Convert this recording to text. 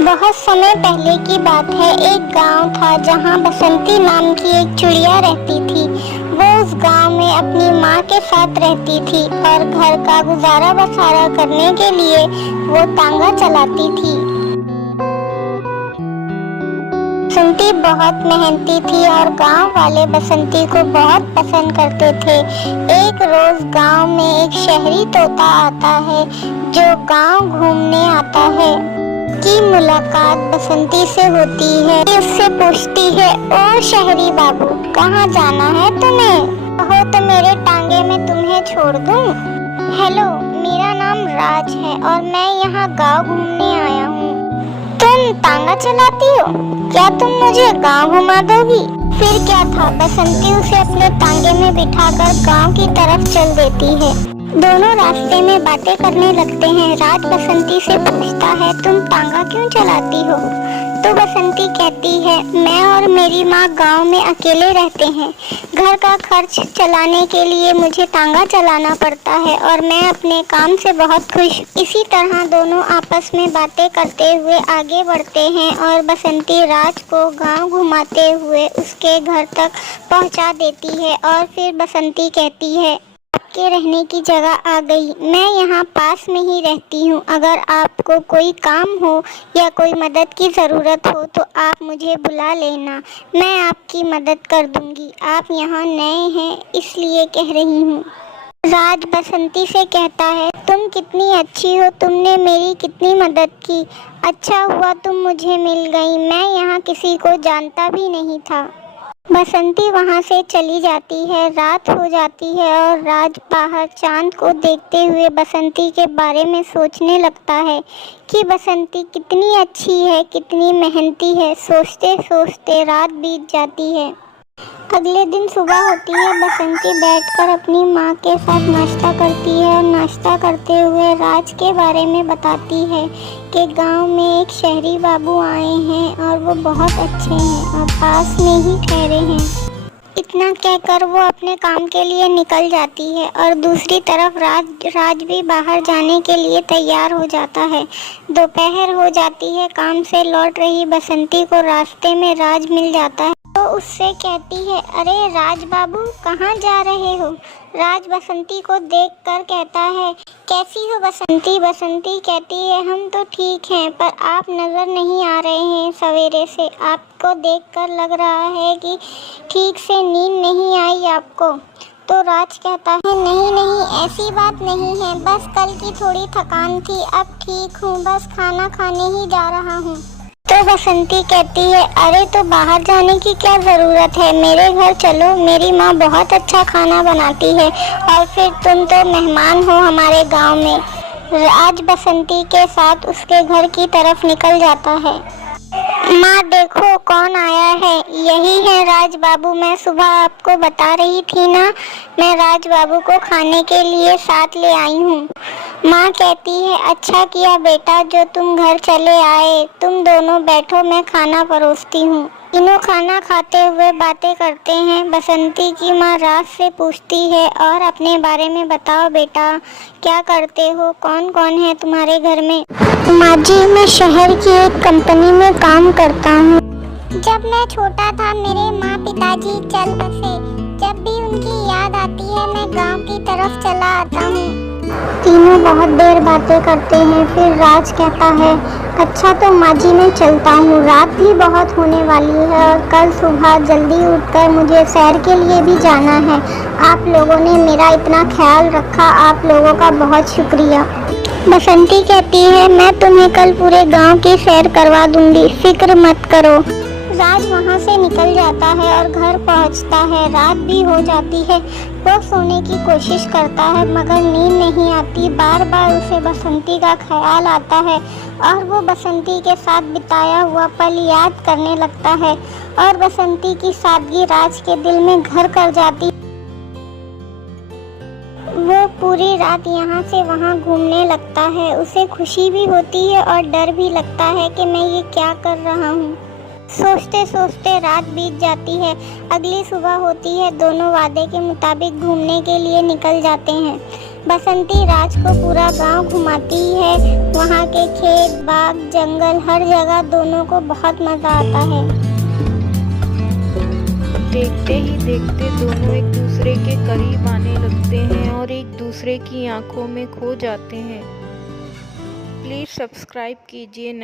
बहुत समय पहले की बात है। एक गांव था जहां बसंती नाम की एक चिड़िया रहती थी। वो उस गांव में अपनी माँ के साथ रहती थी और घर का गुजारा बसारा करने के लिए वो तांगा चलाती थी। बसंती बहुत मेहनती थी और गांव वाले बसंती को बहुत पसंद करते थे। एक रोज गांव में एक शहरी तोता आता है जो गांव घूमने आता है की मुलाकात बसंती से होती है। उससे पूछती है, ओ शहरी बाबू, कहाँ जाना है तुम्हें? कहो तो मेरे टांगे में तुम्हें छोड़ दूं। हेलो, मेरा नाम राज है और मैं यहाँ गांव घूमने आया हूँ। तुम तांगा चलाती हो? क्या तुम मुझे गांव घुमा दोगी? फिर क्या था, बसंती उसे अपने तांगे में बिठाकर गांव की तरफ चल देती है। दोनों रास्ते में बातें करने लगते हैं। राज बसंती से पूछता है, तुम तांगा क्यों चलाती हो? तो बसंती कहती है, मैं और मेरी माँ गांव में अकेले रहते हैं। घर का खर्च चलाने के लिए मुझे तांगा चलाना पड़ता है और मैं अपने काम से बहुत खुश। इसी तरह दोनों आपस में बातें करते हुए आगे बढ़ते हैं और बसंती राज को गांव घुमाते हुए उसके घर तक पहुंचा देती है। और फिर बसंती कहती है, आपके रहने की जगह आ गई। मैं यहाँ पास में ही रहती हूँ। अगर आपको कोई काम हो या कोई मदद की ज़रूरत हो तो आप मुझे बुला लेना, मैं आपकी मदद कर दूँगी। आप यहाँ नए हैं इसलिए कह रही हूँ। राज बसंती से कहता है, तुम कितनी अच्छी हो, तुमने मेरी कितनी मदद की। अच्छा हुआ तुम मुझे मिल गई, मैं यहाँ किसी को जानता भी नहीं था। बसंती वहाँ से चली जाती है। रात हो जाती है और राज बाहर चांद को देखते हुए बसंती के बारे में सोचने लगता है कि बसंती कितनी अच्छी है, कितनी मेहनती है। सोचते सोचते रात बीत जाती है। अगले दिन सुबह होती है। बसंती बैठकर अपनी माँ के साथ नाश्ता करती है और नाश्ता करते हुए राज के बारे में बताती है कि गांव में एक शहरी बाबू आए हैं और वो बहुत अच्छे हैं और पास में ही ठहरे हैं। इतना कहकर वो अपने काम के लिए निकल जाती है और दूसरी तरफ राज भी बाहर जाने के लिए तैयार हो जाता है। दोपहर हो जाती है। काम से लौट रही बसंती को रास्ते में राज मिल जाता है। तो उससे कहती है, अरे राज बाबू, कहाँ जा रहे हो? राज बसंती को देखकर कहता है, कैसी हो बसंती? बसंती कहती है, हम तो ठीक हैं, पर आप नज़र नहीं आ रहे हैं सवेरे से। आपको देखकर लग रहा है कि ठीक से नींद नहीं आई आपको। तो राज कहता है, नहीं नहीं, ऐसी बात नहीं है, बस कल की थोड़ी थकान थी, अब ठीक हूँ, बस खाना खाने ही जा रहा हूँ। तो बसंती कहती है, अरे तो बाहर जाने की क्या ज़रूरत है, मेरे घर चलो, मेरी माँ बहुत अच्छा खाना बनाती है और फिर तुम तो मेहमान हो हमारे गांव में। राज बसंती के साथ उसके घर की तरफ निकल जाता है। माँ देखो कौन आया है, यही है राज बाबू। मैं सुबह आपको बता रही थी ना, मैं राज बाबू को खाने के लिए साथ ले आई हूँ। माँ कहती है, अच्छा किया बेटा जो तुम घर चले आए, तुम दोनों बैठो, मैं खाना परोसती हूँ। तीनों खाना खाते हुए बातें करते हैं। बसंती की माँ राज से पूछती है, और अपने बारे में बताओ बेटा, क्या करते हो, कौन कौन है तुम्हारे घर में? माँ जी, मैं शहर की एक कंपनी में काम करता हूँ। जब मैं छोटा था मेरे माँ पिताजी चल बसे। जब भी उनकी याद आती है मैं गांव की तरफ चला आता हूँ। तीनों बहुत देर बातें करते हैं। फिर राज कहता है, अच्छा तो माँ जी मैं चलता हूँ, रात भी बहुत होने वाली है और कल सुबह जल्दी उठकर मुझे सैर के लिए भी जाना है। आप लोगों ने मेरा इतना ख्याल रखा, आप लोगों का बहुत शुक्रिया। बसंती कहती है, मैं तुम्हें कल पूरे गांव की सैर करवा दूंगी, फिक्र मत करो। राज वहां से निकल जाता है और घर पहुंचता है। रात भी हो जाती है। वो सोने की कोशिश करता है मगर नींद नहीं आती। बार बार उसे बसंती का ख्याल आता है और वो बसंती के साथ बिताया हुआ पल याद करने लगता है और बसंती की सादगी राज के दिल में घर कर जाती। वो पूरी रात यहाँ से वहाँ घूमने लगता है। उसे खुशी भी होती है और डर भी लगता है कि मैं ये क्या कर रहा हूँ। सोचते सोचते रात बीत जाती है। अगली सुबह होती है। दोनों वादे के मुताबिक घूमने के लिए निकल जाते हैं। बसंती राज को पूरा गांव घुमाती है। वहाँ के खेत, बाग, जंगल, हर जगह दोनों को बहुत मजा आता है। देखते ही देखते दोनों एक दूसरे के करीब आने लगते हैं और एक दूसरे की आंखों में खो जाते हैं। प्लीज़ सब्सक्राइब कीजिए।